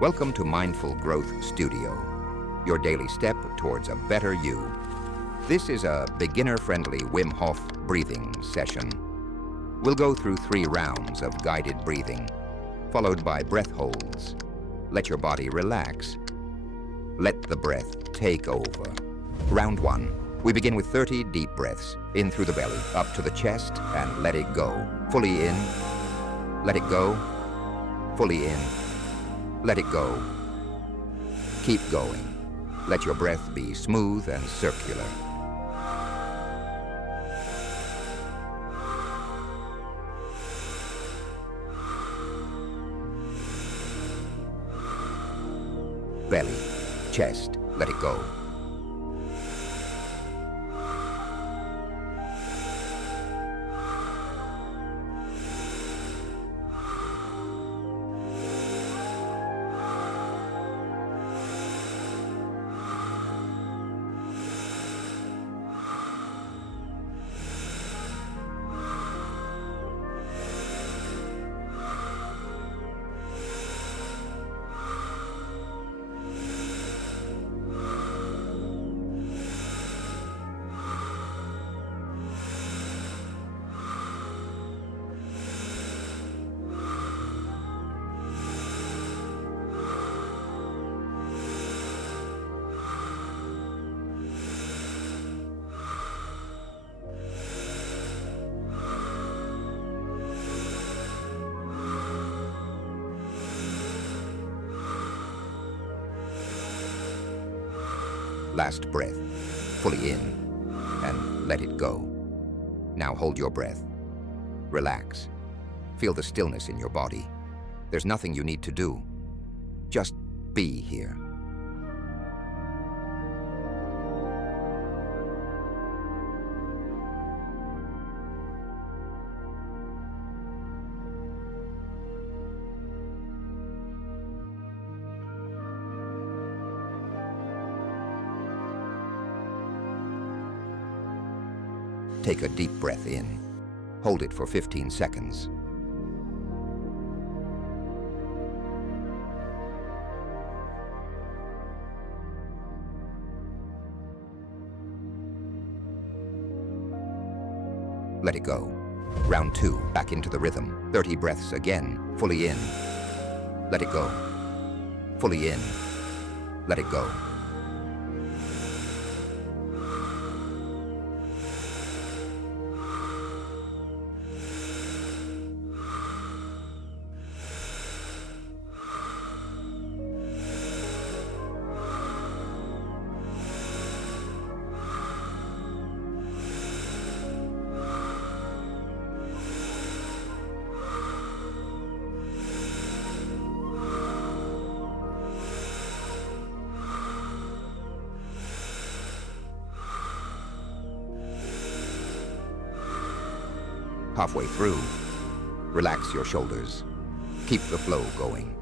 Welcome to Mindful Growth Studio, your daily step towards a better you. This is a beginner-friendly Wim Hof breathing session. We'll go through 3 rounds of guided breathing, followed by breath holds. Let your body relax. Let the breath take over. Round 1. We begin with 30 deep breaths, in through the belly, up to the chest, and let it go. Fully in, let it go. Fully in, let it go. Keep going. Let your breath be smooth and circular. Belly, chest, let it go. Last breath, fully in, and let it go. Now hold your breath. Relax. Feel the stillness in your body. There's nothing you need to do. Just be here. Take a deep breath in. Hold it for 15 seconds. Let it go. Round 2, back into the rhythm. 30 breaths again, fully in. Let it go. Fully in. Let it go. Halfway through, relax your shoulders. Keep the flow going.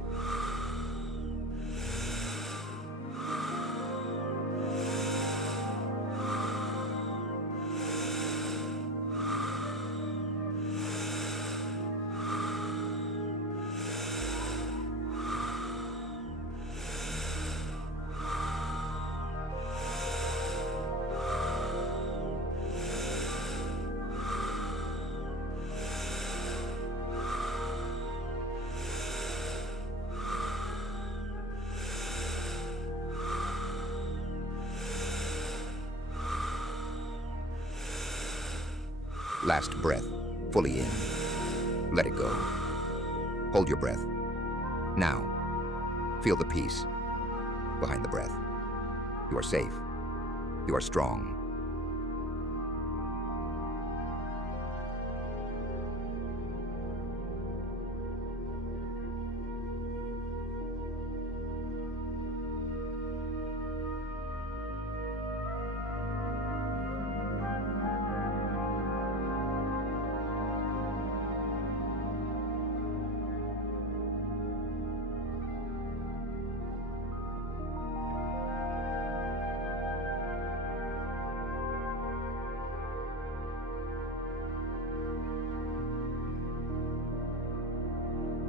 Last breath, fully in. Let it go. Hold your breath. Now, feel the peace behind the breath. You are safe. You are strong.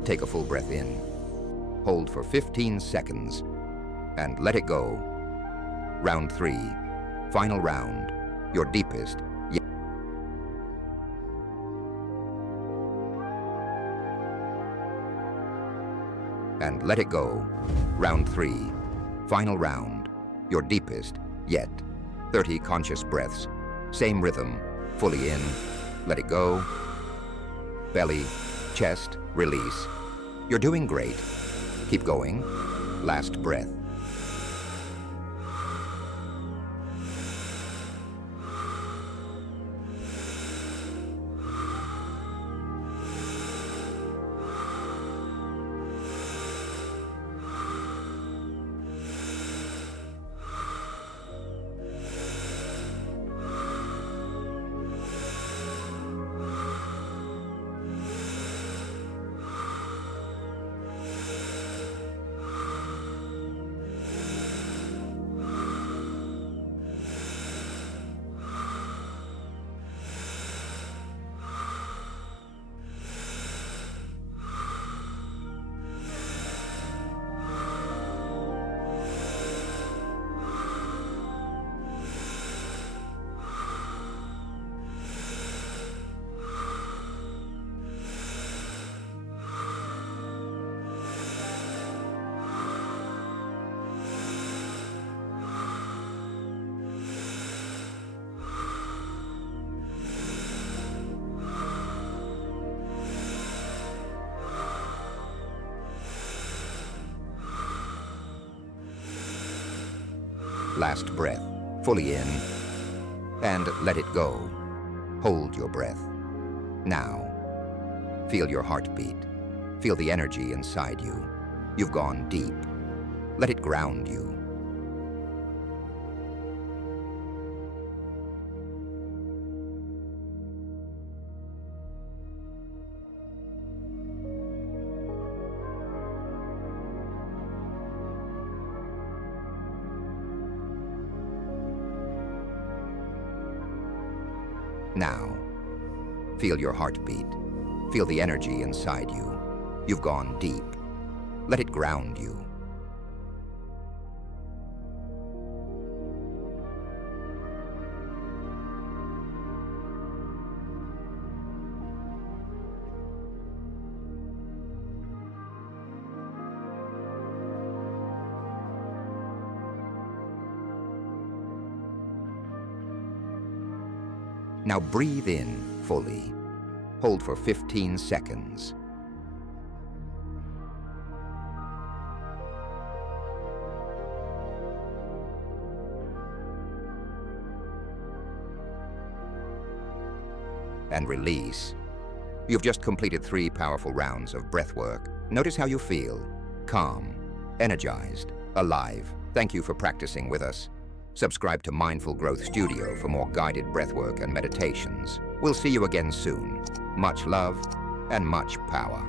Take a full breath in. Hold for 15 seconds and let it go. Round 3, final round, your deepest. And let it go. Round 3, final round, your deepest yet. 30 conscious breaths, same rhythm, fully in, let it go. Belly, chest, release. You're doing great. Keep going. Last breath. Last breath, fully in, and let it go. Hold your breath. Now, feel your heartbeat. Feel the energy inside you. You've gone deep. Let it ground you. Now, feel your heartbeat. Feel the energy inside you. You've gone deep. Let it ground you. Now breathe in fully. Hold for 15 seconds. And release. You've just completed 3 powerful rounds of breath work. Notice how you feel. Calm, energized, alive. Thank you for practicing with us. Subscribe to Mindful Growth Studio for more guided breathwork and meditations. We'll see you again soon. Much love and much power.